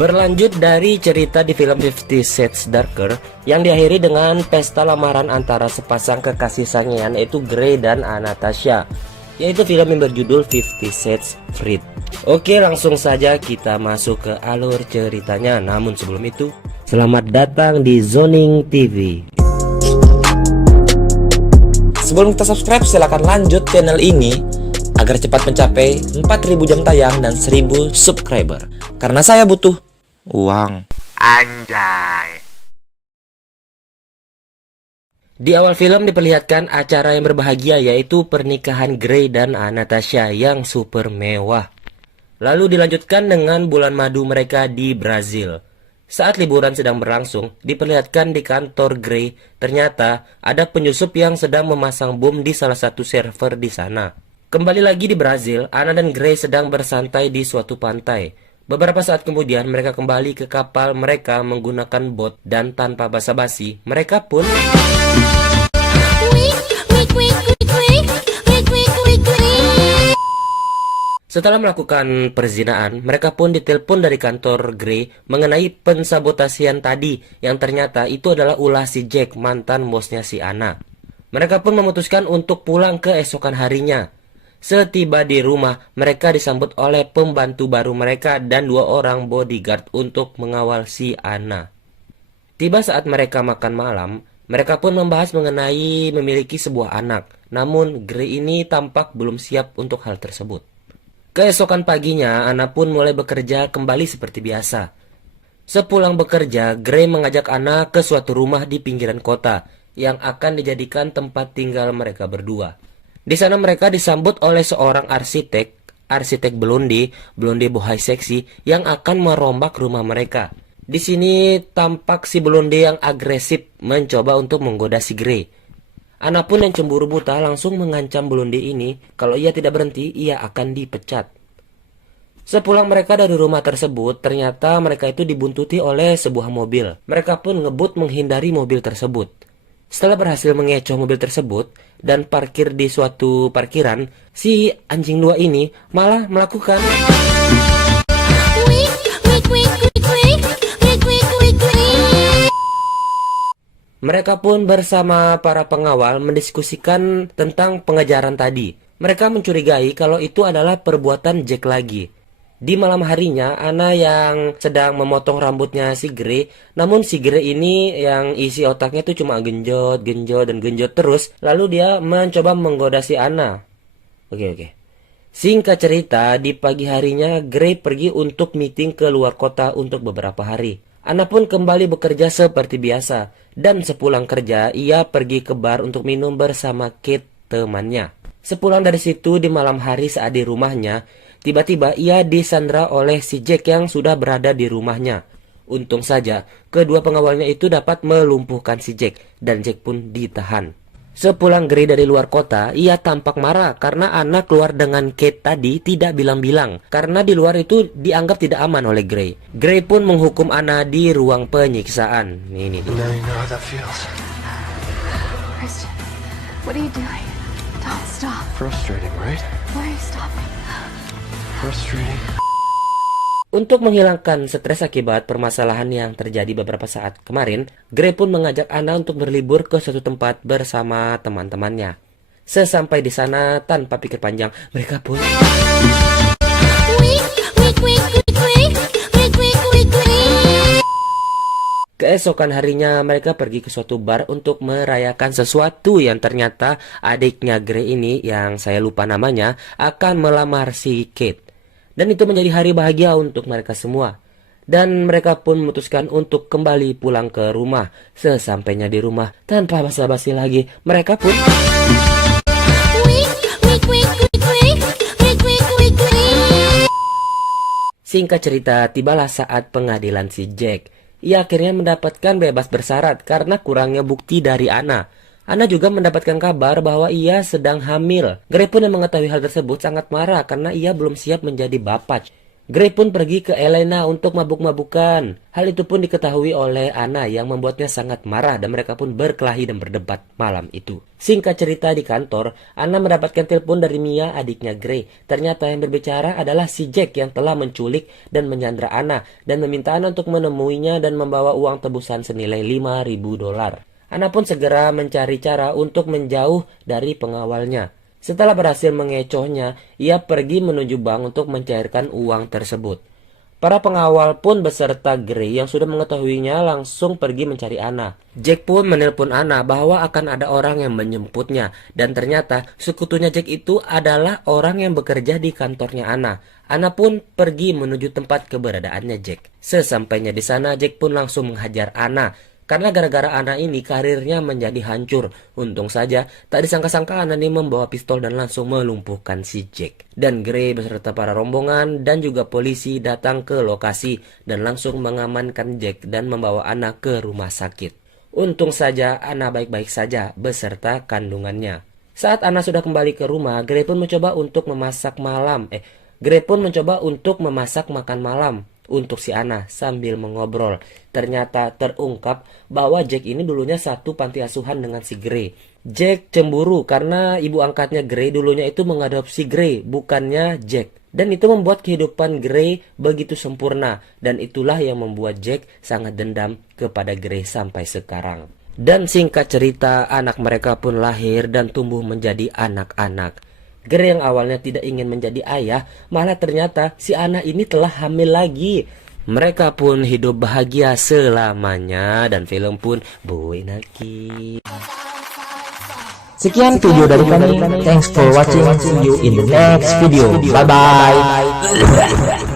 Berlanjut dari cerita di film 50 Shades Darker yang diakhiri dengan pesta lamaran antara sepasang kekasih sangean yaitu Grey dan Anastasia, yaitu film yang berjudul 50 Shades Freed. Oke, langsung saja kita masuk ke alur ceritanya. Namun sebelum itu, selamat datang di Zoning TV. Sebelum kita subscribe, silahkan lanjut channel ini agar cepat mencapai 4000 jam tayang dan 1000 subscriber. Karena saya butuh uang. Anjay. Di awal film diperlihatkan acara yang berbahagia, yaitu pernikahan Grey dan Anastasia yang super mewah. Lalu dilanjutkan dengan bulan madu mereka di Brazil. Saat liburan sedang berlangsung, diperlihatkan di kantor Grey, ternyata ada penyusup yang sedang memasang bom di salah satu server di sana. Kembali lagi di Brazil, Ana dan Grey sedang bersantai di suatu pantai. Beberapa saat kemudian mereka kembali ke kapal mereka menggunakan bot, dan tanpa basa-basi mereka pun setelah melakukan perzinaan, mereka pun ditelepon dari kantor Grey mengenai pensabotasian tadi, yang ternyata itu adalah ulah si Jack, mantan bosnya si Ana. Mereka pun memutuskan untuk pulang keesokan harinya. Setiba di rumah, mereka disambut oleh pembantu baru mereka dan 2 orang bodyguard untuk mengawal si Ana. Tiba saat mereka makan malam, mereka pun membahas mengenai memiliki sebuah anak. Namun Grey ini tampak belum siap untuk hal tersebut. Keesokan paginya, Ana pun mulai bekerja kembali seperti biasa. Sepulang bekerja, Grey mengajak Ana ke suatu rumah di pinggiran kota yang akan dijadikan tempat tinggal mereka berdua. Di sana mereka disambut oleh seorang arsitek blonde bohai seksi yang akan merombak rumah mereka. Di sini tampak si blonde yang agresif mencoba untuk menggoda si Grey. Ana pun yang cemburu buta langsung mengancam blonde ini kalau ia tidak berhenti ia akan dipecat. Sepulang mereka dari rumah tersebut, ternyata mereka itu dibuntuti oleh sebuah mobil. Mereka pun ngebut menghindari mobil tersebut. Setelah berhasil mengecoh mobil tersebut dan parkir di suatu parkiran, si anjing 2 ini malah melakukan Mereka pun bersama para pengawal mendiskusikan tentang pengejaran tadi. Mereka mencurigai kalau itu adalah perbuatan Jack lagi. Di malam harinya, Ana yang sedang memotong rambutnya si Grey, namun si Grey ini yang isi otaknya itu cuma genjot terus, lalu dia mencoba menggoda si Ana. Oke. Singkat cerita, di pagi harinya Grey pergi untuk meeting ke luar kota untuk beberapa hari. Ana pun kembali bekerja seperti biasa, dan sepulang kerja ia pergi ke bar untuk minum bersama Kate, temannya. Sepulang dari situ di malam hari saat di rumahnya, tiba-tiba ia disandra oleh si Jack yang sudah berada di rumahnya. Untung saja, kedua pengawalnya itu dapat melumpuhkan si Jack, dan Jack pun ditahan. Sepulang Grey dari luar kota, ia tampak marah karena Ana keluar dengan Kate tadi tidak bilang-bilang, karena di luar itu dianggap tidak aman oleh Grey. Grey pun menghukum Ana di ruang penyiksaan. Ini tuh. Christian, what are you doing? Don't stop. Frustrating, right? Why are you stopping? Frustrating. Untuk menghilangkan stres akibat permasalahan yang terjadi beberapa saat kemarin, Grey pun mengajak Ana untuk berlibur ke suatu tempat bersama teman-temannya. Sesampai di sana, tanpa pikir panjang, mereka pun keesokan harinya mereka pergi ke suatu bar untuk merayakan sesuatu yang ternyata adiknya Grey ini, yang saya lupa namanya, akan melamar si Kate. Dan itu menjadi hari bahagia untuk mereka semua. Dan mereka pun memutuskan untuk kembali pulang ke rumah. Sesampainya di rumah, tanpa basa-basi lagi, mereka pun singkat cerita, tibalah saat pengadilan si Jack. Ia akhirnya mendapatkan bebas bersyarat karena kurangnya bukti dari Ana. Ana juga mendapatkan kabar bahwa ia sedang hamil. Grey pun yang mengetahui hal tersebut sangat marah karena ia belum siap menjadi bapak. Gray pun pergi ke Elena untuk mabuk-mabukan. Hal itu pun diketahui oleh Anna yang membuatnya sangat marah dan mereka pun berkelahi dan berdebat malam itu. Singkat cerita di kantor, Anna mendapatkan telepon dari Mia, adiknya Gray. Ternyata yang berbicara adalah si Jack yang telah menculik dan menyandra Anna dan meminta Anna untuk menemuinya dan membawa uang tebusan senilai $5.000. Anna pun segera mencari cara untuk menjauh dari pengawalnya. Setelah berhasil mengecohnya, ia pergi menuju bank untuk mencairkan uang tersebut. Para pengawal pun beserta Gray yang sudah mengetahuinya langsung pergi mencari Anna. Jack pun menelpon Anna bahwa akan ada orang yang menjemputnya. Dan ternyata sekutunya Jack itu adalah orang yang bekerja di kantornya Anna. Anna pun pergi menuju tempat keberadaannya Jack. Sesampainya di sana, Jack pun langsung menghajar Anna. Karena gara-gara Anna ini karirnya menjadi hancur. Untung saja tak disangka-sangka Anna ini membawa pistol dan langsung melumpuhkan si Jack. Dan Gray beserta para rombongan dan juga polisi datang ke lokasi dan langsung mengamankan Jack dan membawa Anna ke rumah sakit. Untung saja Anna baik-baik saja beserta kandungannya. Saat Anna sudah kembali ke rumah, Gray pun mencoba untuk memasak makan malam untuk si Anna sambil mengobrol. Ternyata terungkap bahwa Jack ini dulunya satu panti asuhan dengan si Gray. Jack cemburu karena ibu angkatnya Gray dulunya itu mengadopsi Gray, bukannya Jack. Dan itu membuat kehidupan Gray begitu sempurna. Dan itulah yang membuat Jack sangat dendam kepada Gray sampai sekarang. Dan singkat cerita, anak mereka pun lahir dan tumbuh menjadi anak-anak. Gray yang awalnya tidak ingin menjadi ayah, malah ternyata si Anna ini telah hamil lagi. Mereka pun hidup bahagia selamanya dan film pun buenaki. Sekian video dari kami. Thanks for watching. See you in the next video. Bye bye.